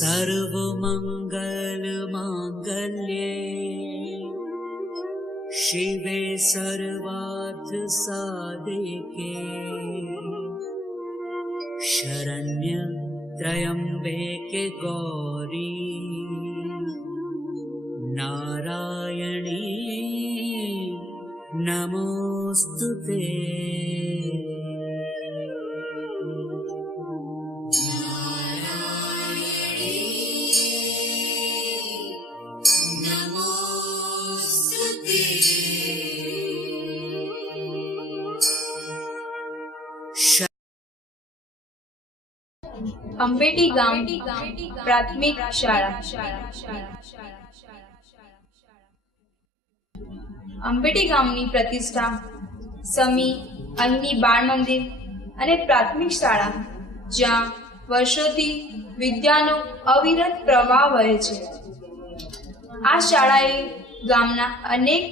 सर्वमंगल मांगल्ये शिवे सर्वार्थ साधिके शरण्य त्र्यंबके गौरी नारायणी नमोस्तुते। અંબેટી ગામ પ્રાથમિક શાળા। અંબેટી ગામની પ્રતિષ્ઠા સમી અહીંની બાળ મંદિર અને પ્રાથમિક શાળા, જ્યાં વર્ષોથી વિદ્યાનો અવિરત પ્રવાહ વહે છે। આ શાળાએ ગામના અનેક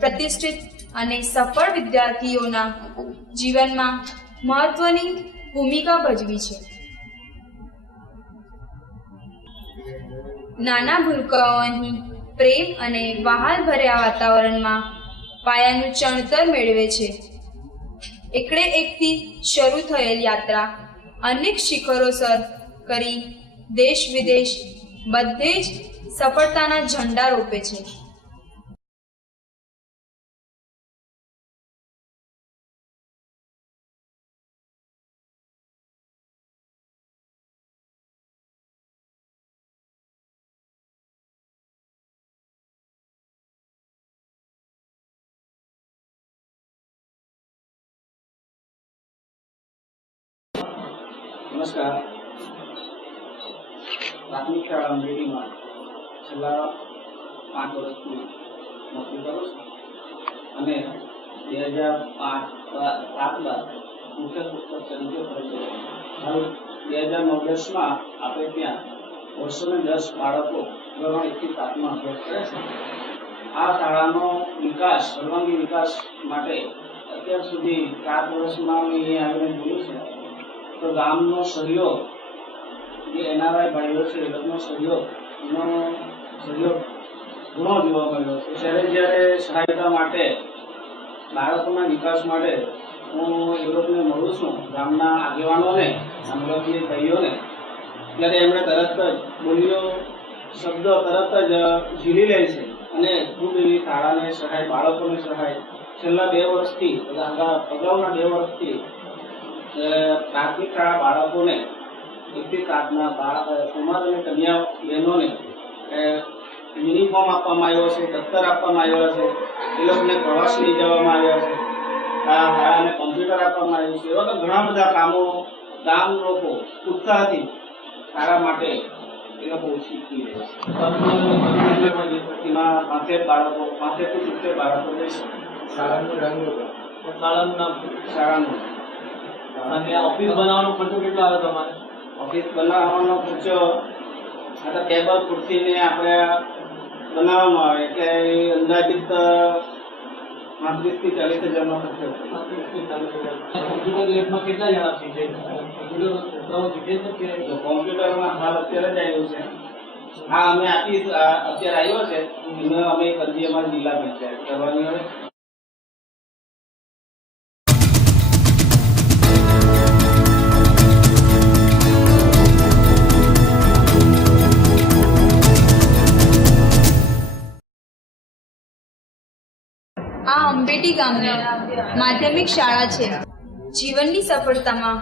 પ્રતિષ્ઠિત અને સફળ વિદ્યાર્થીઓના જીવનમાં મહત્વની ભૂમિકા ભજવી છે। નાના ભૂલકાઓ અહીં પ્રેમ અને વહાલભર્યા વાતાવરણમાં પાયાનું ચણતર મેળવે છે। એકડે એકથી શરૂ થયેલ યાત્રા અનેક શિખરો સર કરી દેશ વિદેશ બધે જ સફળતાના ઝંડા રોપે છે। નમસ્કાર। પ્રાથમિક શાળા અંબેટીમાં છેલ્લા 5 વર્ષથી નોકરી કરું છું અને 2007 બાદ મુખ્ય શિક્ષક તરીકે ફરજ હાલ 2009-10માં આપણે ત્યાં વર્ષોને 10 બાળકો ધોરણ 1 થી 7માં અભ્યાસ કરે છે। આ શાળાનો વિકાસ, સર્વાંગી વિકાસ માટે અત્યાર સુધી 7 વર્ષમાં અહીં આવીને જોયું છે તો ગામનો સહયોગ, જે એનઆરઆઈ ભાઈઓ છે એ લોકોનો સહયોગ ઘણો જોવા મળ્યો છે। જ્યારે સહાયતા માટે, બાળકોના વિકાસ માટે હું એ લોકોને મળું છું, ગામના આગેવાનોને, સાંભળતી ભાઈઓને, ત્યારે એમણે તરત જ બોલીઓ શબ્દ તરત જ ઝીલી લે છે અને ખૂબ એવી શાળાને સહાય, બાળકોને સહાય છેલ્લા 2 વર્ષથી, અગાઉના 2 વર્ષથી પ્રાથમિક શાળા બાળકોને 1 થી 7ના કુમાર અને કન્યા બહેનોને યુનિફોર્મ આપવામાં આવ્યો છે, દફતર આપવામાં આવ્યા છે, એ લોકોને પ્રવાસ લઈ જવામાં આવ્યા છે, આ શાળાને કોમ્પ્યુટર આપવામાં આવ્યું છે। એવા તો ઘણા બધા કામો ગામ લોકો ઉત્સાહથી શાળા માટે એ લોકો શીખી રહ્યા છે। એમાં 65 બાળકો, 65 થી 70 બાળકો જઈ શકે। શાળાનું નામ અને ઓફિસ બનાવવાનો ખર્ચો કેટલો આવે તમારે? ઓફિસ બનાવવાનો ખર્ચો આ તો ટેબલ ખુરશીને આપણે બનાવવામાં આવે એટલે અંદાજિત 35 થી 40 હજારનો ખર્ચો છે। કોમ્પ્યુટર લેબમાં કેટલા જણા શીખે છે? કોમ્પ્યુટરમાં હાલ અત્યારે જ આવ્યું છે। હા, અમે અત્યારે આવ્યો છે, અમે અરજી અમારી જિલ્લા પંચાયત કરવાની હોય। આ અંબેટી ગામની માધ્યમિક શાળા છે। જીવનની સફળતામાં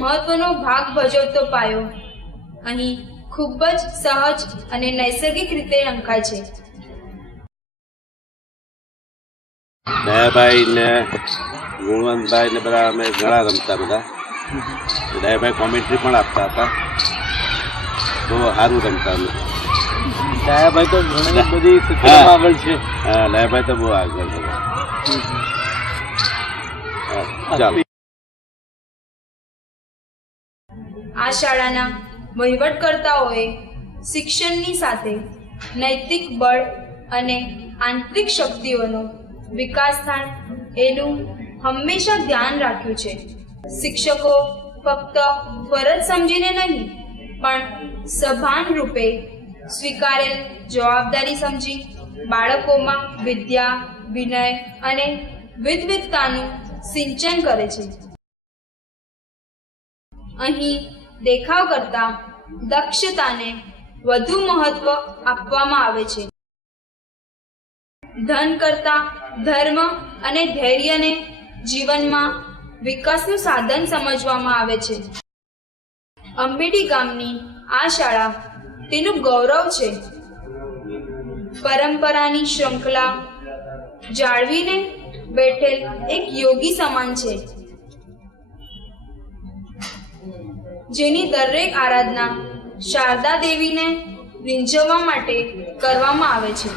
મહત્વનો ભાગ ભજવતો પાયો અહીં ખૂબ જ સહજ અને નૈસર્ગિક રીતે રંકાય છે। દયાભાઈ ને ગુણવંતભાઈ ને બધા અમે ઘણા રમતા બધા। દયાભાઈ કોમેન્ટ્રી પણ આપતા હતા, બહુ સારું રમતા અમે। દયાભાઈ તો ઘણી બધી આગળ છે। હા, દયાભાઈ તો બહુ આગળ છે। ચાલો। આ શાળાના વહીવટકર્તાઓએ શિક્ષણની સાથે નૈતિક બળ અને આંતરિક શક્તિઓનો વિકાસ થાય એનું હંમેશા ધ્યાન રાખ્યું છે. શિક્ષકો ફક્ત ફરજ સમજીને નહીં પણ સભાન રૂપે સ્વીકારેલ જવાબદારી સમજી બાળકોમાં વિદ્યા, વિનય અને વિદ્વતાનું સિંચન કરે છે. અહીં દેખાવ કરતાં દક્ષતાને વધુ મહત્વ આપવામાં આવે છે. ધન કરતાં ધર્મ અને ધૈર્યને જીવનમાં વિકાસનું સાધન સમજવામાં આવે છે. અંબેડી ગામની આ શાળા તેનું ગૌરવ છે. પરંપરાની શૃંખલા જાળવીને બેઠેલ એક યોગી સમાન છે, જેની દરેક આરાધના શારદા દેવીને રીંઝવવા માટે કરવામાં આવે છે.